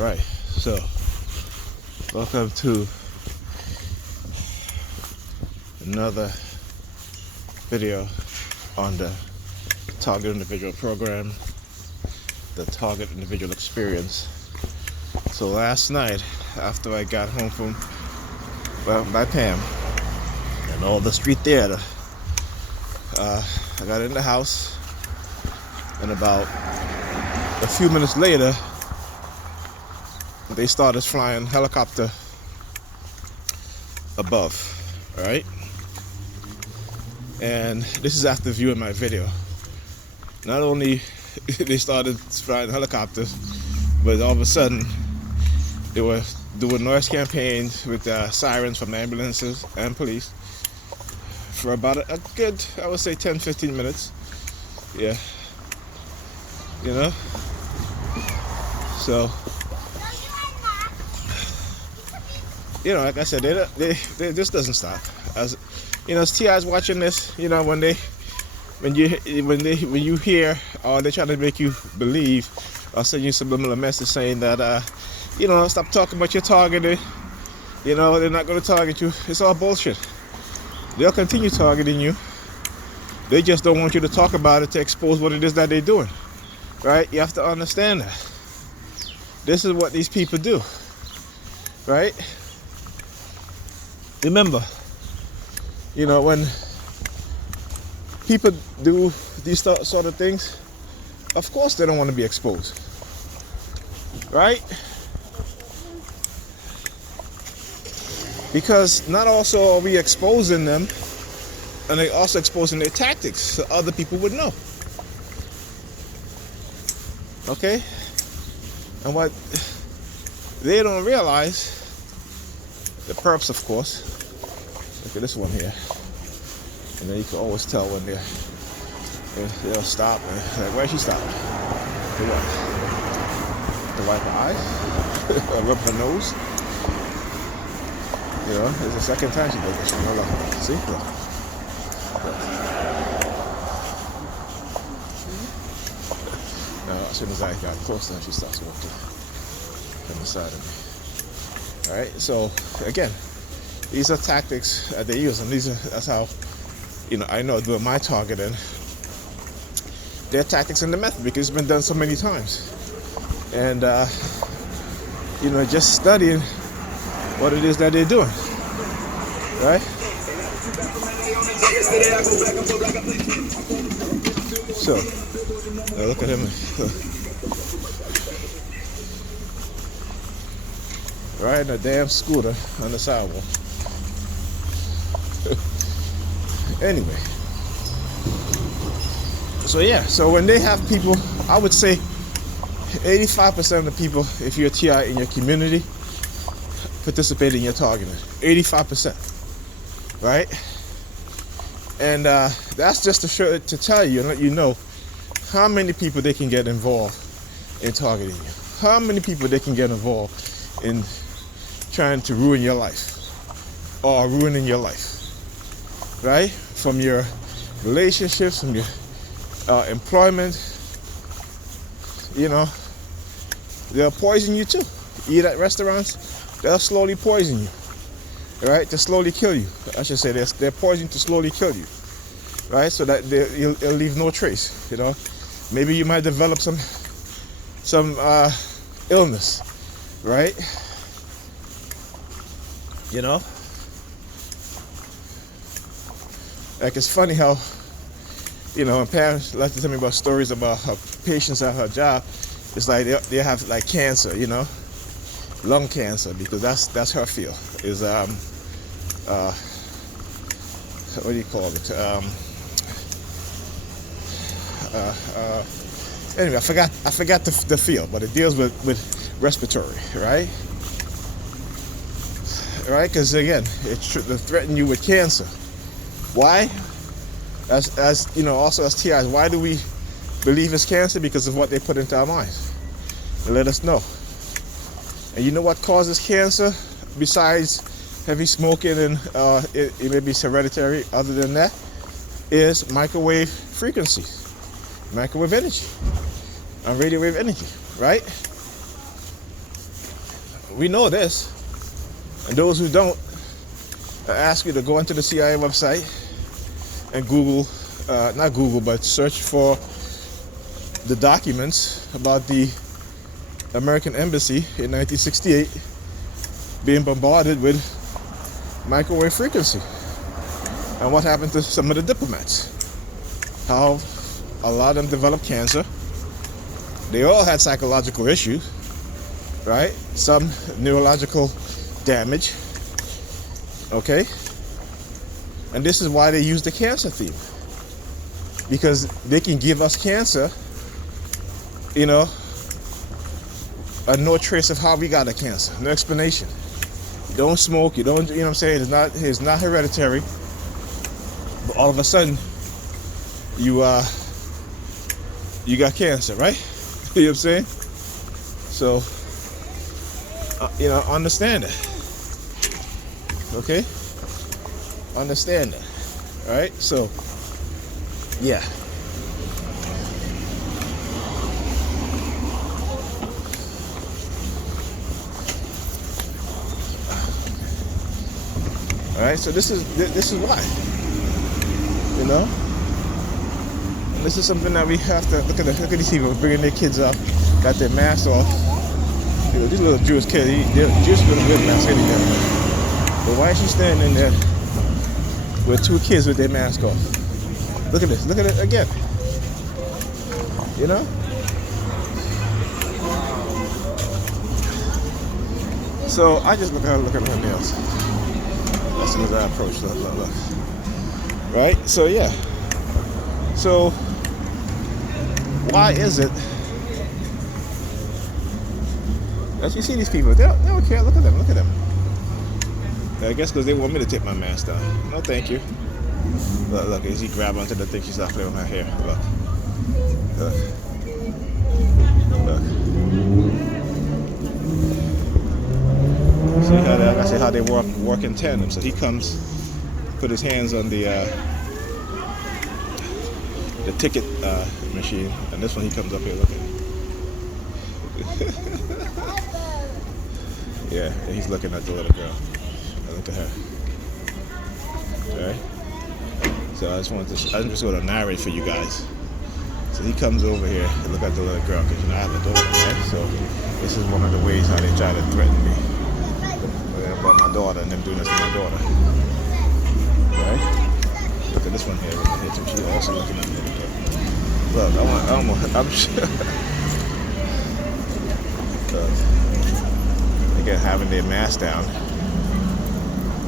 Alright, so welcome to another video on the Target Individual Program, the Target Individual Experience. So last night, after I got home from, by Pam and all the street theater, I got in the house, and about a few minutes later, they started flying helicopter above, all right? And this is after viewing my video. Not only they started flying helicopters, but all of a sudden they were doing noise campaigns with sirens from ambulances and police for about a good, I would say 10-15 minutes. Yeah, you know, so you know, like I said, they this doesn't stop. As you know, as T.I.'s watching this, you know, when you hear, or they try to make you believe, or send you subliminal message saying that you know, stop talking about your targeting. You know, they're not going to target you. It's all bullshit. They'll continue targeting you. They just don't want you to talk about it to expose what it is that they're doing. Right? You have to understand that. This is what these people do. Right? Remember, you know, when people do these sort of things, of course they don't want to be exposed. Right? Because not also are we exposing them, and they're also exposing their tactics so other people would know. Okay? And what they don't realize, the perps, of course. Look at this one here. And then you can always tell when they'll stop. And like, where'd she stop? For what? To wipe her eyes? Or rub her nose? You know, it's the second time she did this. You know, look. See? Look. Now, as soon as I got closer, she starts walking from the side of me. Alright, so again, these are tactics that they use, and that's how, you know, I know doing my targeting. They're tactics and the method because it's been done so many times. And you know, just studying what it is that they're doing. Right? So now look at him. Riding a damn scooter on the sidewalk. Anyway. So yeah, so when they have people, I would say 85% of the people, if you're a TI in your community, participate in your targeting. 85%. Right? And that's just to tell you and let you know how many people they can get involved in targeting you. How many people they can get involved in trying to ruin your life or ruining your life, right? From your relationships, from your employment, you know, they'll poison you too. You eat at restaurants, they'll slowly poison you, right? To slowly kill you. I should say they're poisoned to slowly kill you, right? So that it'll leave no trace, you know. Maybe you might develop some illness, right? You know, like it's funny how, you know, when parents like to tell me about stories about her patients at her job, it's like they have like cancer, you know, lung cancer, because that's her field. Is what do you call it? Anyway, I forgot the field, but it deals with respiratory, right? Right? Because again, they threaten you with cancer. Why? As you know, also as TIs, why do we believe it's cancer? Because of what they put into our minds. They let us know. And you know what causes cancer besides heavy smoking and it may be hereditary? Other than that, is microwave frequencies, microwave energy, and radio wave energy, right? we know this, and those who don't, I ask you to go onto the CIA website and Google, not Google, but search for the documents about the American embassy in 1968 being bombarded with microwave frequency, and what happened to some of the diplomats, how a lot of them developed cancer. They all had psychological issues, right? Some neurological damage, okay? And this is why they use the cancer theme, because they can give us cancer, you know, and no trace of how we got the cancer, no explanation. You don't smoke, you don't, you know what I'm saying? It's not hereditary, but all of a sudden, you got cancer, right? You know what I'm saying? So, you know, understand that. Okay? Understand that. All right? So, yeah. All right? So this is why. You know? This is something that we have to look at these people bringing their kids up, got their masks off. You know, these little Jewish kids, they're Jewish with a good mask anyway. But why is she standing there with two kids with their mask off? Look at this. Look at it again. You know? So I just look at her nails as soon as I approach. Look. Right? So yeah. So why is it as you see these people, they don't care. Look at them. I guess because they want me to take my mask down. No, thank you. Look, as he grab onto the thing, she's not playing with my hair. Look. See how they work in tandem. So he comes, put his hands on the ticket machine, and this one he comes up here looking. Yeah, and he's looking at the little girl. Look at her. Alright? So I'm just going to narrate for you guys. So he comes over here and look at the little girl, because you know I have a daughter, right? So this is one of the ways how they try to threaten me. About my daughter and them doing this to my daughter. Right? Look at this one here. She's also looking at the little girl. Look, I'm sure. Again, having their mask down.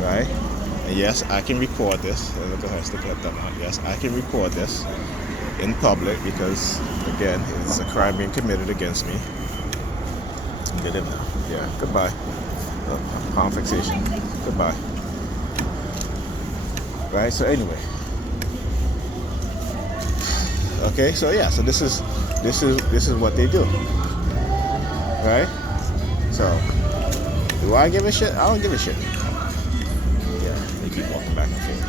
Right? And yes, I can record this. Look at her sticking her thumb out. Yes, I can record this in public because, again, it's a crime being committed against me. Get in now. Yeah, goodbye. Palm fixation. Goodbye. Right? So anyway. Okay, so yeah, so this is what they do. Right? So do I give a shit? I don't give a shit. Yeah, they keep walking back and forth.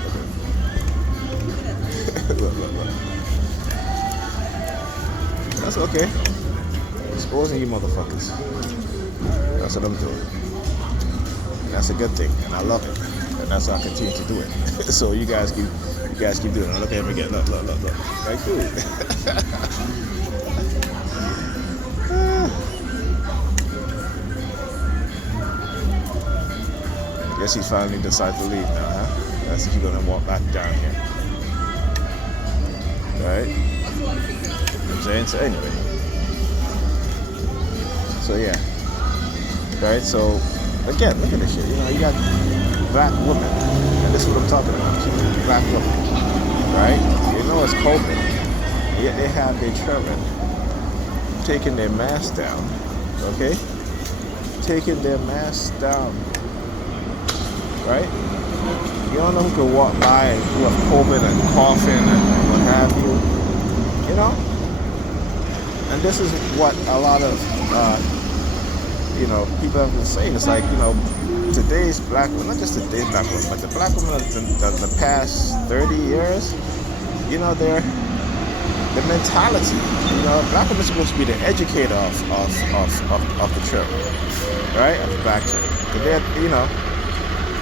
Look. That's okay. Exposing you motherfuckers. That's what I'm doing. And that's a good thing, and I love it. And that's how I continue to do it. So you guys keep doing it. Look at him again. Look. Like, dude. Guess he's finally decided to leave now, huh? That's if he's gonna walk back down here. Right? You know what I'm saying? So anyway. So yeah. Right? So again, look at this shit. You know, you got black women. And this is what I'm talking about. Black women. Right? You know it's COVID. Yet they have their children taking their masks down. Okay? Taking their masks down. Right? You don't know who could walk by and who have COVID and coughing and what have you. You know? And this is what a lot of you know, people have been saying. It's like, you know, today's black women, not just today's black women, but the black women of the past 30 years, you know, they're the mentality. Black women are supposed to be the educator of the children, right? Of the black children. But they're,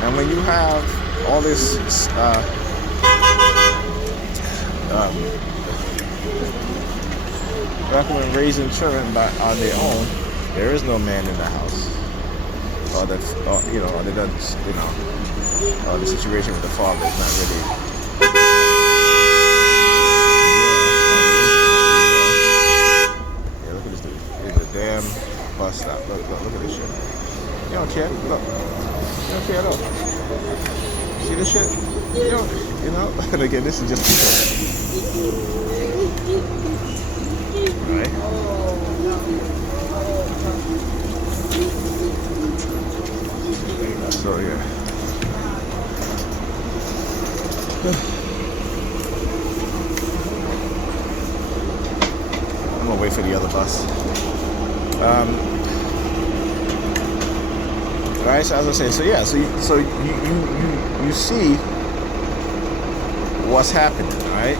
and when you have all this black women raising children on their own, there is no man in the house, or the situation with the father is not really. Yeah, look at this dude. It's a damn bus stop. Look at this shit. You don't care. Look. You don't care at all. See this shit? And again, this is just people. Right? So yeah. I'm gonna wait for the other bus. Right, so as I say, so you see what's happening, right?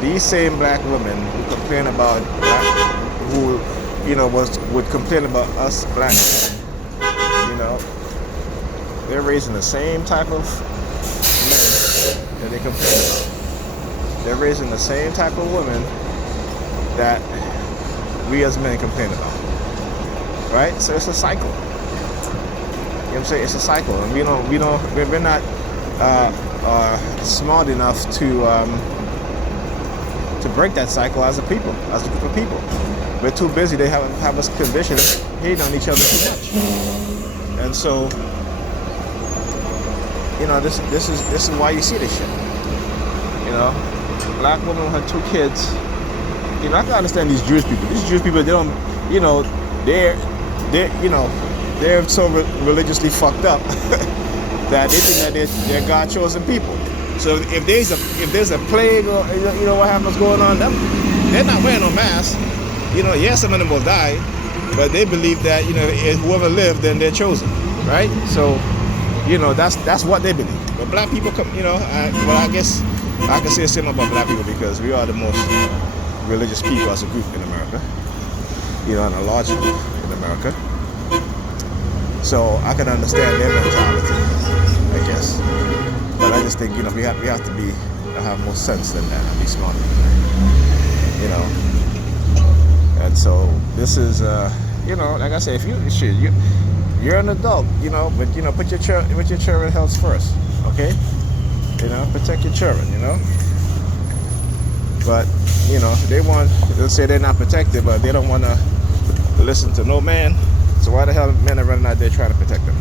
These same black women who complain about would complain about us black men, they're raising the same type of men that they complain about. They're raising the same type of women that we as men complain about, right? So it's a cycle. You know what I'm saying? It's a cycle, and we're not smart enough to break that cycle as a people, as a group of people. We're too busy. They have us conditioned, hating on each other too much, and so this is why you see this shit. Black woman with her 2 kids. I can understand these Jewish people. These Jewish people, they don't, they're so religiously fucked up that they think that they're God-chosen people. So if there's a plague or what happens going on, they're not wearing no mask. Yes, some of them will die, but they believe that if whoever lived, then they're chosen, right? So that's what they believe. But black people come, I guess I can say the same about black people because we are the most religious people as a group in America, and a large group in America. So I can understand their mentality, I guess. But I just think, we have to have more sense than that and be smarter than that, And so this is, like I say, if you're an adult, but put your children's health first, okay? Protect your children, But they'll say they're not protected, but they don't want to listen to no man. So why the hell men are running out there trying to protect them?